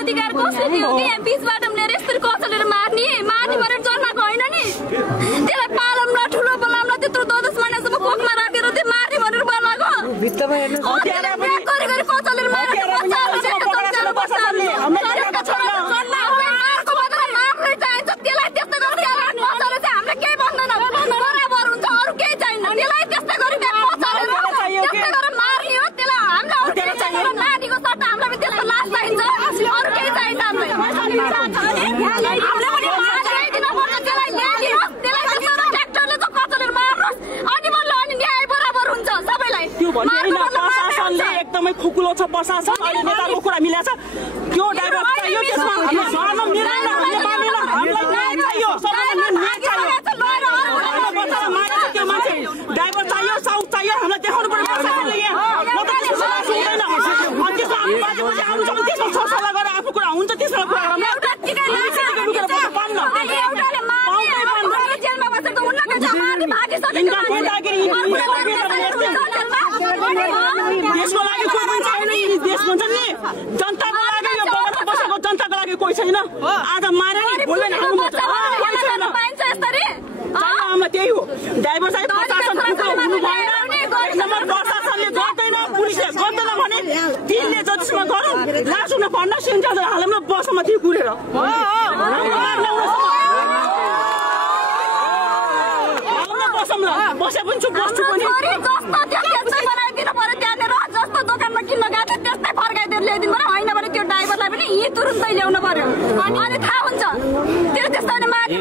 अधिकार कसले दियो कि यहाँ बीचबाट ल्याएर यसरी कचलेर मार्ने भनेर जन्माएको होइन नि। त्यसलाई पालम न ठुलो बनाउन त्यत्रो 10 महिनासम्म कोखमा राखेर त्यो मार्ने भनेर बनाएको गरी कचलेर मारेर प्रशासनले एकदमै खुकुलो छ। प्रशासन अहिले नेताको कुरा मिलेछ। त्यो ड्राइभर चाहियो, त्यसमा झर्न मिल्दैन, हामीले मानेन, हामीलाई न्याय चाहियो, सबैलाई न्याय चाहियो। बच्चालाई मारेछ त्यो मान्छे, ड्राइभर चाहियो, साउथ चाहियो, हामीलाई देखाउनु पर्यो प्रशासनले यहाँ। म त त्यसो सुन्दैन। अनि त्यसमा हामी बाजेपछि आउँछ, त्यसमा ससल्लाह गरेर आफ्नो कुरा हुन्छ, त्यसमा कुरा हामीले देशको लागि कोही पनि छैन। देश भन्छ नि जनताको लागि, यो बगरमा बसेको जनताको लागि कोही छैन। आज मारे नि बोल्दैन, हामीलाई त्यही हो। ड्राइभर साहब प्रशासन हुनु भएन। एक नम्बर प्रशासनले गर्दैन, पुलिसले गर्दैन भने दिनले जतिसम्म गरौँ लास हुन भन्न सिन्चाल हालमा बसमा थियो कुरेर बसे पनि छु बस्छु पनि जस्तो दोकानमा किन्न गएको थियो त्यस्तै फर्काइदिएर ल्याइदिनु पर्यो। होइन भने त्यो ड्राइभरलाई पनि यहीँ तुरुन्तै ल्याउनु पर्यो। अनि थाहा हुन्छ त्यो त्यस्तै मार्ने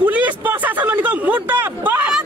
पुलिस प्रशासन भनेको मुर्दाबाद।